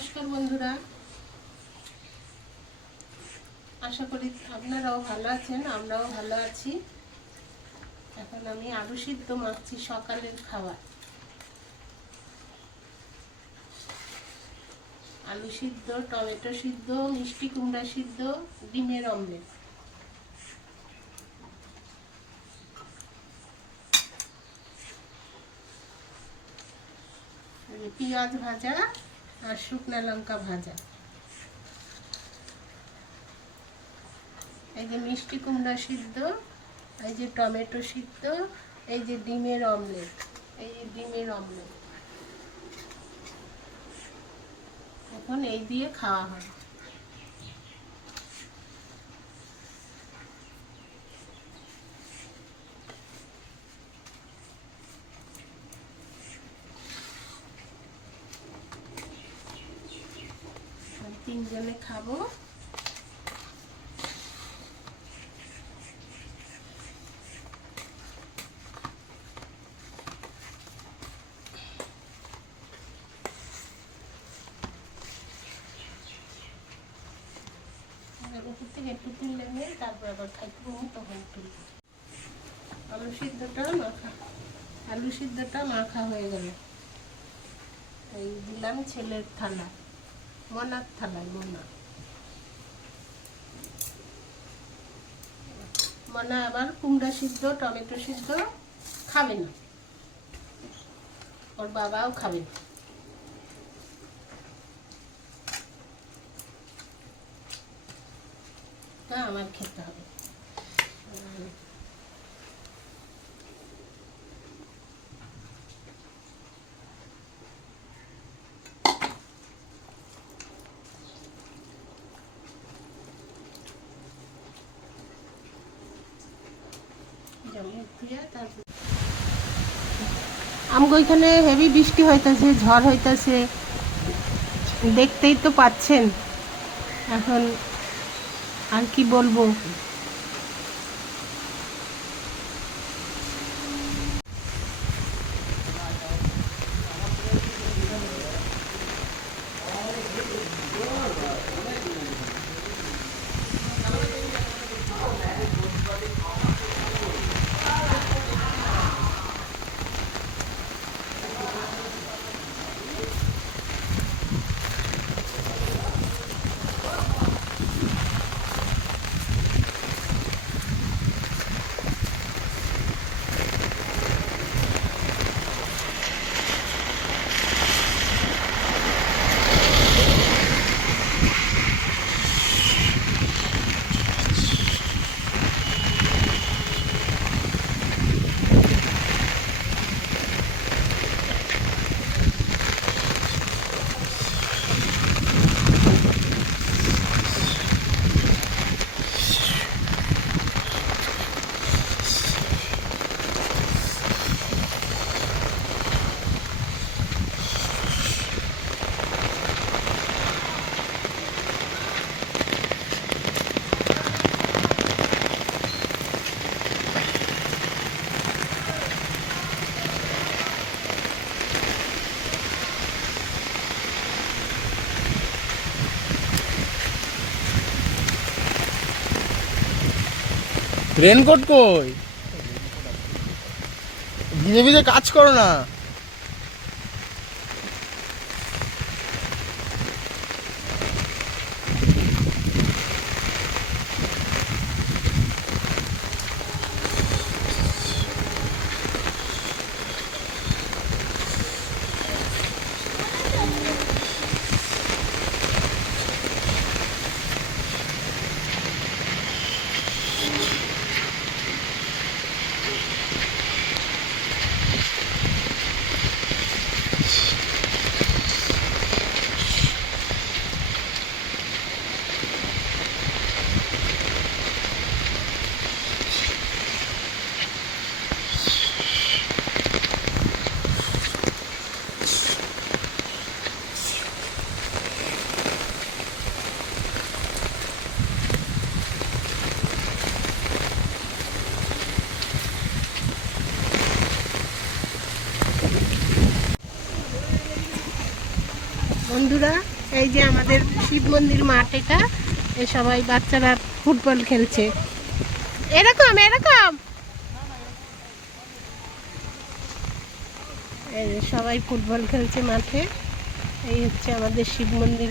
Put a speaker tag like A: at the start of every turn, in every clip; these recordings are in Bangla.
A: নমস্কার বন্ধুরা। আশা করি আপনারাও ভালো আছেন, আমরাও ভালো আছি। এখন আমি আলু সিদ্ধ মাখছি সকালের খাবার। আলু সিদ্ধ, টমেটো সিদ্ধ, মিষ্টি কুমড়া সিদ্ধ, ডিমের অমলেট। পেঁয়াজ ভাজা আর শুকনো লঙ্কা ভাজা। এই যে মিষ্টি কুমড়া সিদ্ধ, এই যে টমেটো সিদ্ধ, এই যে ডিমের অমলেট, এই যে ডিমের অমলেট। এখন এই দিয়ে খাওয়া হয় আর তিনজনে খাব। থেকে একটু নিয়ে তারপর আবার তখন আলু মাখা, আলু সিদ্ধটা মাখা হয়ে গেল। এই দিলাম ছেলের থালা। মনার থালায় মনা। মনা আবার কুমড়া সিদ্ধ, টমেটো সিদ্ধ খাবে না। ওর বাবাও খাবে। না তা আমার খেতে হবে। আমগো এখানে হেভি বৃষ্টি হইতাছে ঝড় হইতাছে। দেখতেই তো পাচ্ছেন। এখন আর কি বলব?
B: রেনকোট কই? ভিজে ভিজে কাজ করো না।
A: বন্ধুরা, এই যে আমাদের শিব মন্দির মাঠ এটা, এ সবাই বাচ্চারা ফুটবল খেলছে। এরকম এরকম! সবাই ফুটবল খেলছে মাঠে। এই হচ্ছে আমাদের শিব মন্দির।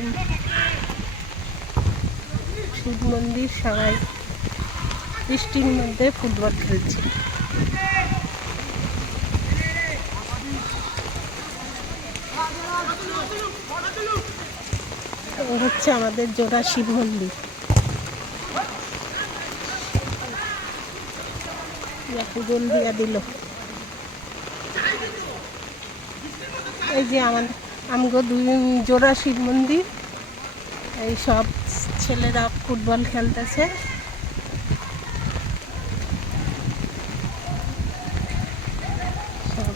A: শিব মন্দির সবাই, বৃষ্টির মধ্যে ফুটবল খেলছে। হচ্ছে আমাদের জোড়া শিব মন্দির দিয়া দিল। এই যে আমাদের আমগো দুই জোড়া শিব মন্দির, এই সব ছেলেরা ফুটবল খেলতেছে সব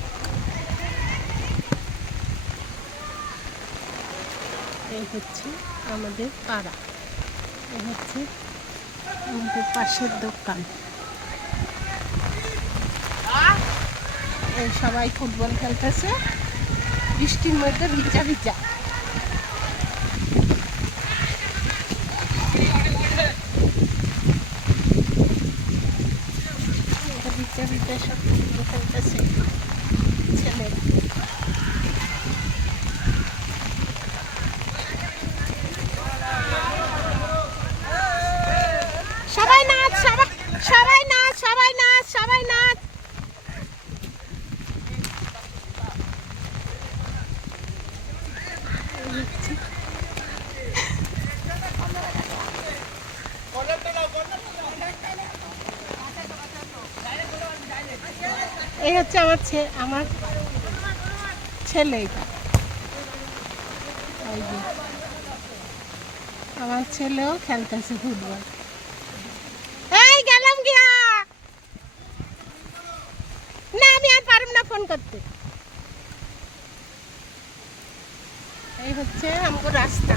A: এই হচ্ছে আমাদের পাড়া। এই হচ্ছে আমাদের পাশের দোকান। এই সবাই ফুটবল খেলতেছে। বৃষ্টির মধ্যে ভিজা ভিজা। ভিজা ভিজা সব ফুটবল খেলতেছে। ছেলেরা সবাই নাচ সবাই সবাই নাচ সবাই নাচ সবাই নাচ এই হচ্ছে আমার আমার ছেলে যে। আমার ছেলেও খেলতেছে ফুটবল। এই গেলাম গিয়া। না, আমি আর পারব না ফোন করতে। এই হচ্ছে আমগো রাস্তা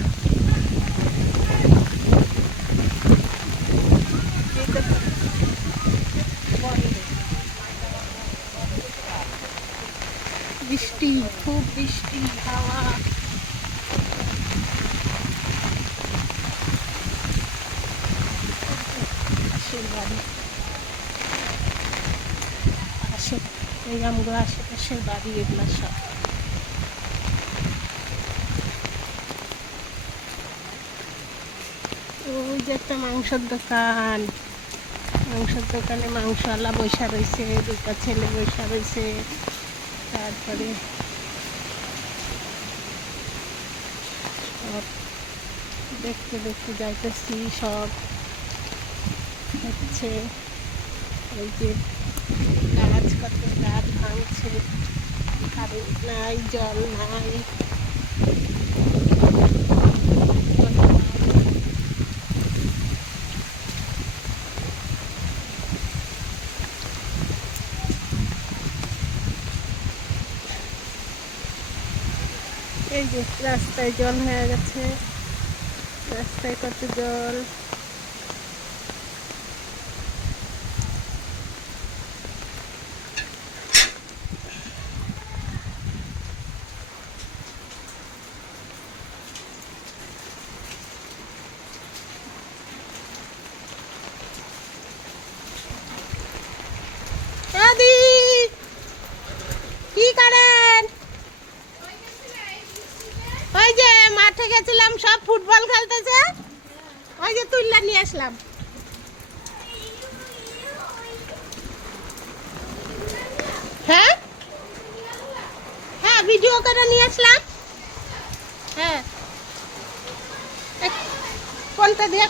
A: এই তো বন্ধ। বৃষ্টি খুব বৃষ্টি, হাওয়া। বাড়ি পাশে এই আশেপাশের বাড়ি এগুলো সব। একটা মাংসের দোকান। মাংসের দোকানে মাংসওয়ালা বৈশা রয়েছে দুটা ছেলে বৈশা রয়েছে। তারপরে সব দেখতে দেখতে যাইতেছি, সব হচ্ছে এই যে গাছ কত গাছ ভাঙছে। কারেন্ট নাই, জল নাই। এই যে রাস্তায় জল হয়ে গেছে। রাস্তায় কত জল দাদি কি করেন ওই যে মাঠে গেছিলাম সব ফুটবল খেলতেছে? ওই যে তুললা নিয়ে আসলাম। হ্যাঁ? হ্যাঁ ভিডিও করে নিয়ে আসলাম। হ্যাঁ। কোনটা দিয়ে